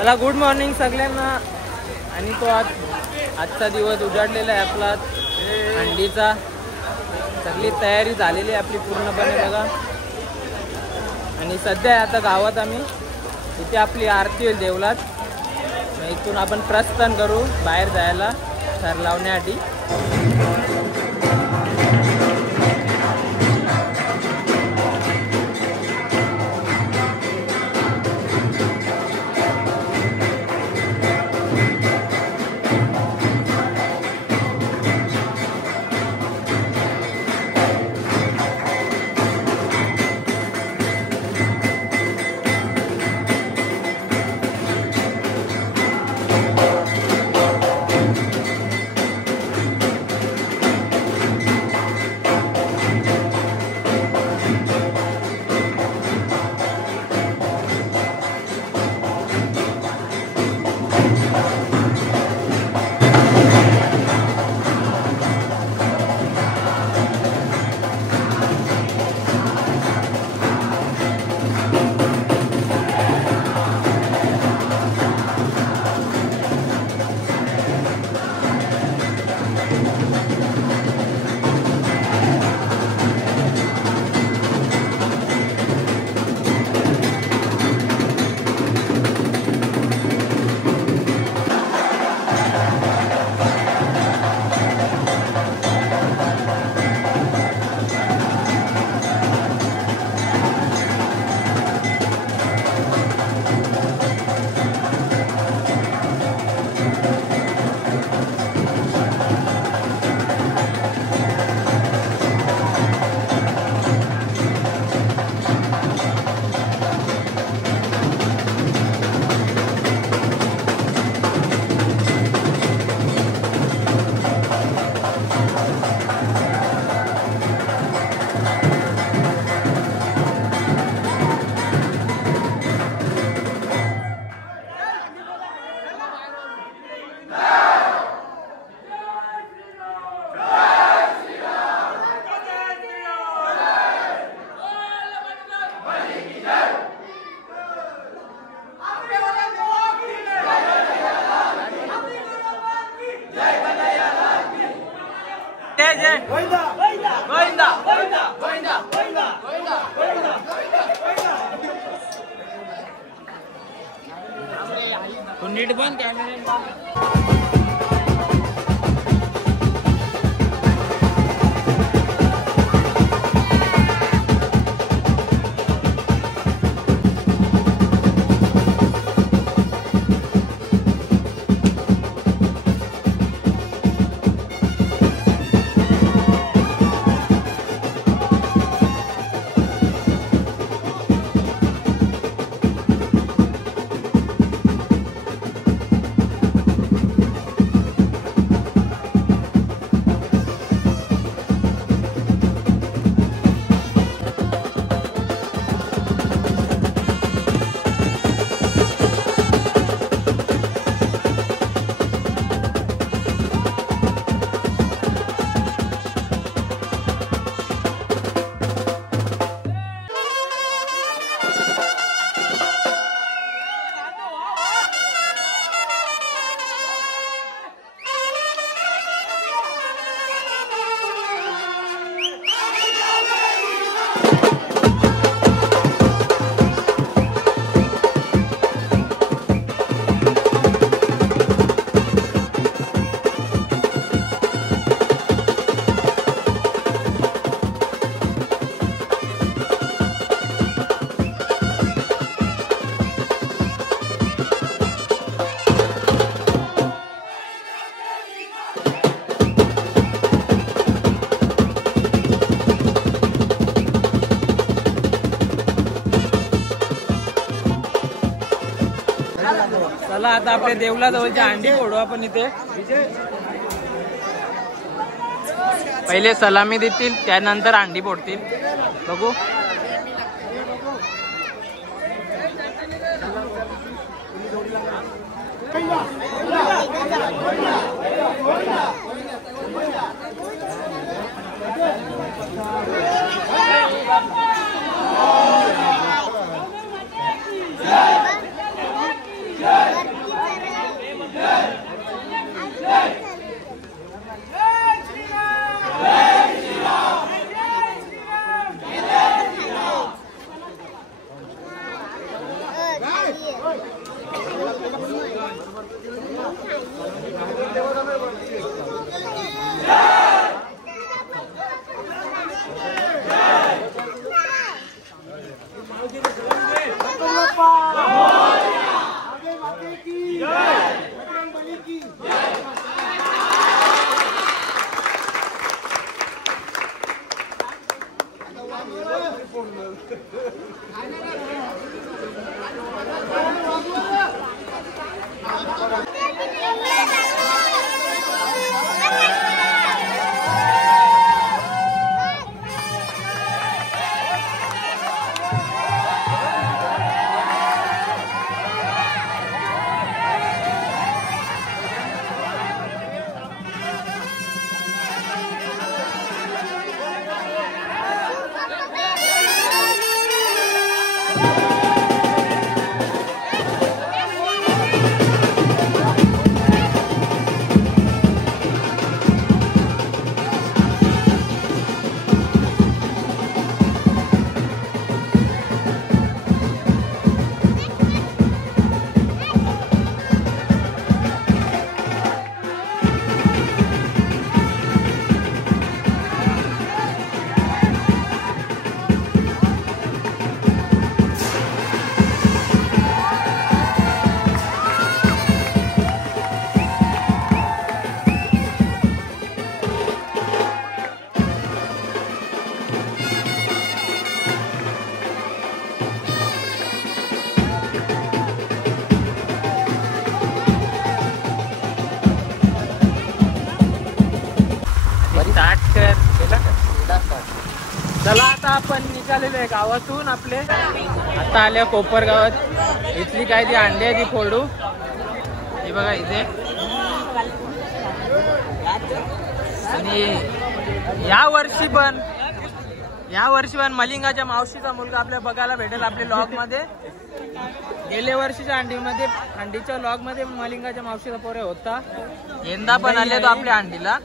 चला good morning सगळ्यांना। आणि तो आजचा दिवस उजाडलेला आहे आपला थंडीचा। सगळी तयारी झालेली आहे आपली पूर्णपणे बघा। आणि सध्या आता गावात आम्ही इथे आपली आरती होईल देवळात। इथून आपण प्रस्थान करू बाहेर जायला थर लावण्यासाठी। नीट बंद कॅमेरा। चला आता आपल्या देवला जवळची अंडी फोडू आपण इथे। पहिले सलामी देतील त्यानंतर अंडी फोडतील बघू। Yeah. चला आता आपण निघालेलो आहे गावातून आपले. आता आल्या कोपर गावात. इथली काय ती अंडी आहे ती फोडू. हे बघा इथे. आणि या वर्षी पण मलिंगाच्या मावशीचा मुलगा आपल्याला बघायला भेटेल आपल्या लॉग मध्ये. गेल्या वर्षीच्या अंडीच्या लॉग मध्ये मलिंगाच्या मावशीचा पोरे होता. यंदा पण आले तो आपल्या अंडीला.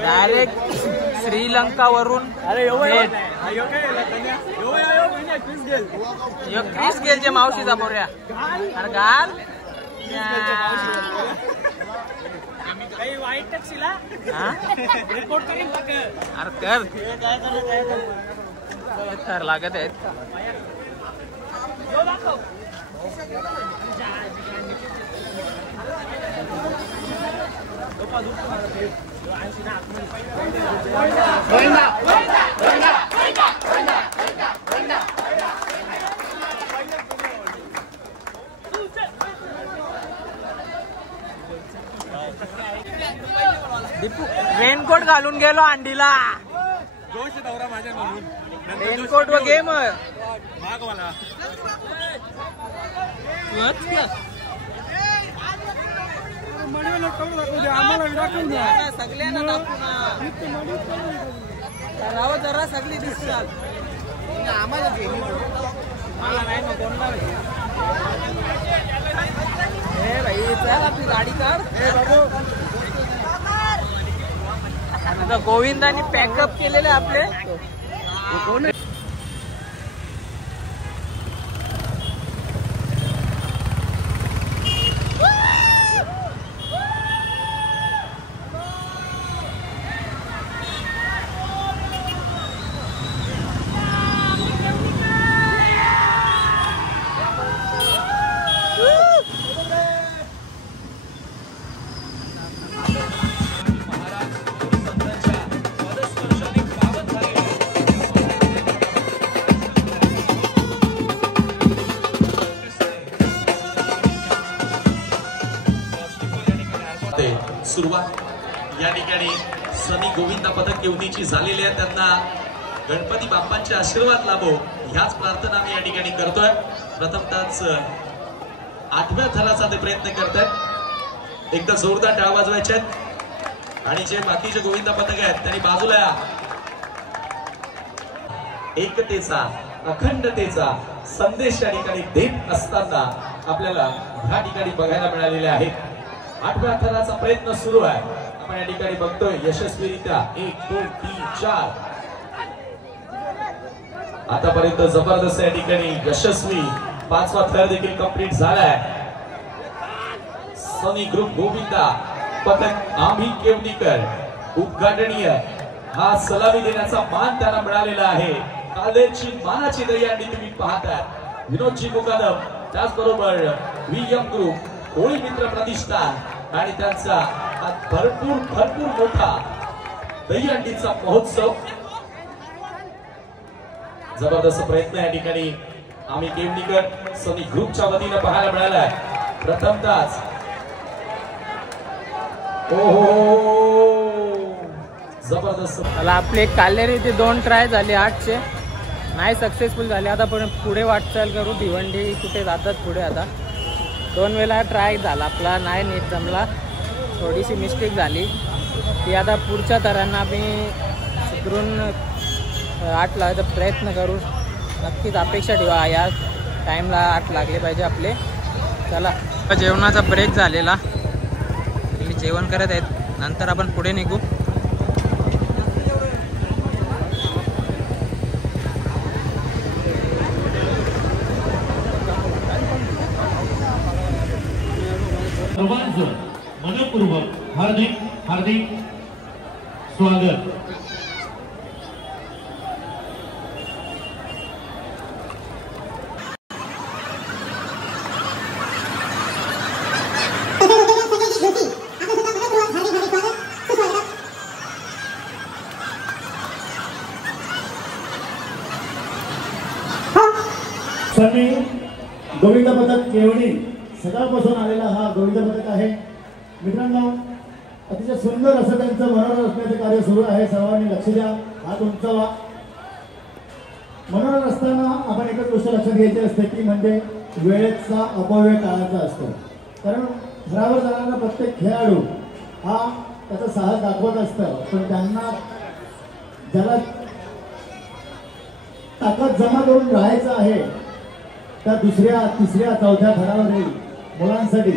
डायरेक्ट श्रीलंका वरून क्रिस गेलच्या मावशीचा पोऱ्या. अरे घाल काही वाईट अरे कर लागत आहेत. रेनकोट घालून गेलो अंडीला. जोश दौरा माझ्या म्हणून रेनकोट व गेम मागवाला सगळ्यांना राव जरा सगळी दिसतात. आम्हाला मला नाही ना कोणला हे भाई चल आपली गाडी काढ. आता गोविंदानी पॅकअप केलेले आपले. कोण सुरुवात या ठिकाणी सनी गोविंदा पदक घेऊनीची झालेली आहे. त्यांना गणपती बाप्पांचे आशीर्वाद लाभो ह्याच प्रार्थना मी या ठिकाणी करतोय. प्रथमतःच 8व्या थराचा ते प्रयत्न करतायत. एकदा जोरदार टाळ वाजवायचे आहेत. आणि जे बाकीचे गोविंदा पदक आहेत त्यांनी बाजूला या. एकतेचा अखंडतेचा संदेश या ठिकाणी देत असताना आपल्याला ह्या ठिकाणी बघायला मिळालेले आहेत. 8व्या थराचा प्रयत्न सुरू आहे. आपण या ठिकाणी बघतोय यशस्वीरित्या 1 2 3 4 आतापर्यंत जबरदस्त या ठिकाणी यशस्वी 5वा थर देखील कंप्लीट झालाय. सनी ग्रुप गोविंदा पथक आम्ही केवणीकर उद्घाटनीय हा सलामी देण्याचा मान त्यांना मिळालेला आहे. कालेची मानाची दहीहंडी तुम्ही पाहताय. विनोदजी मुकादम त्याचबरोबर व्हीएम ग्रुप होळी मित्र प्रतिष्ठान आणि त्यांचा भरपूर मोठा दहीहंडीचा महोत्सव. जबरदस्त प्रयत्न या ठिकाणी आम्ही केवणीकर सनी ग्रुपच्या वतीनं पाहायला मिळाला आहे. प्रथमतःच जबरदस्त. मला आपले काल्हेरी ते 2 ट्राय झाले 8चे, नाही सक्सेसफुल झाले. आता पण पुढे वाटचाल करू. भिवंडी कुठे जातात पुढे. आता 2 वेळा ट्राय झाला आपला, नाही नीट जमला, थोडीशी मिस्टेक झाली ती. आता पुढच्या तरांना आम्ही सुधरून 8 लावायचा प्रयत्न करू. नक्कीच अपेक्षा ठेवा, या टाईमला 8 लागले पाहिजे आपले. चला, जेवणाचा ब्रेक झालेला, मी जेवण करत आहेत, नंतर आपण पुढे निघू. सर्वांचं मनपूर्वक हार्दिक हार्दिक स्वागत. सनी गोविंद पथक केवणी सकाळपासून आलेला हा गोविंद पथक आहे. मित्रांनो, अतिशय सुंदर असं त्यांचं मनोरंजन असण्याचे कार्य सुरू आहे. सर्वांनी लक्ष द्या, हात उंचावा. मनोरंजन असताना आपण एकच गोष्ट लक्षात घ्यायची असते की म्हणजे वेळेचा अपव्यय टाळायचा असतो. कारण घरावर जाणारा प्रत्येक खेळाडू हा त्याचं साहस दाखवत असतं, पण त्यांना ज्याला ताकद जमा करून राहायचं आहे त्या दुसऱ्या तिसऱ्या चौथ्या थरावर येईल. मुलांसाठी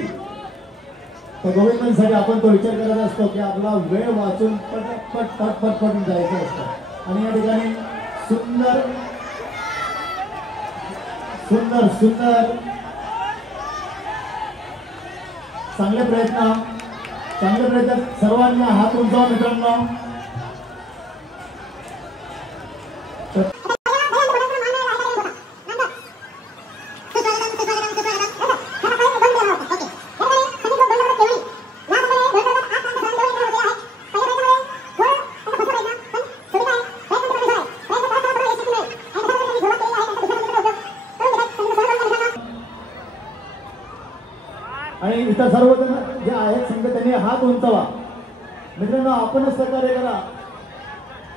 तर गोविंदांसाठी आपण तो विचार करत असतो की आपला वेळ वाचून पटपट पटपट पटून जायचं असतं. आणि या ठिकाणी सुंदर सुंदर सुंदर चांगले प्रयत्न सर्वांना हात उंचावा मित्रांनो. आणि इतर सर्वजण जे आहेत संघ त्यांनी हात उंचावा. मित्रांनो, आपणच सहकार्य करा.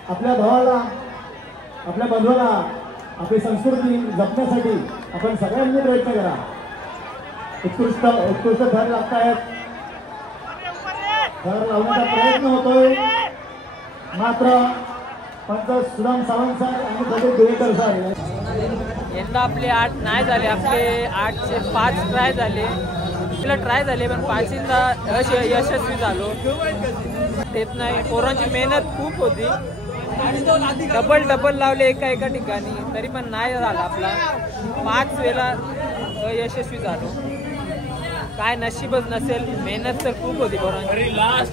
आपल्या भावाला, आपल्या बंधूला, आपली संस्कृती जपण्यासाठी आपण सगळ्यांनी प्रयत्न करा. उत्कृष्ट थर लागतायत, थर लावण्याचा प्रयत्न होतोय. मात्र पंच सुदाम सावंत सर आणि प्रदीप देवेकर सर यंदा आपले 8 नाही झाले. आपले 8चे 5 ट्राय झाले, ट्राय झाले पण 5दा यशस्वी झालो. तेच नाही, पोरांची मेहनत खूप होती, डबल लावले एका ठिकाणी, तरी पण नाही झाला आपला. 5 वेळा यशस्वी झालो. काय नशीबच नसेल, मेहनत तर खूप होती पोरांची.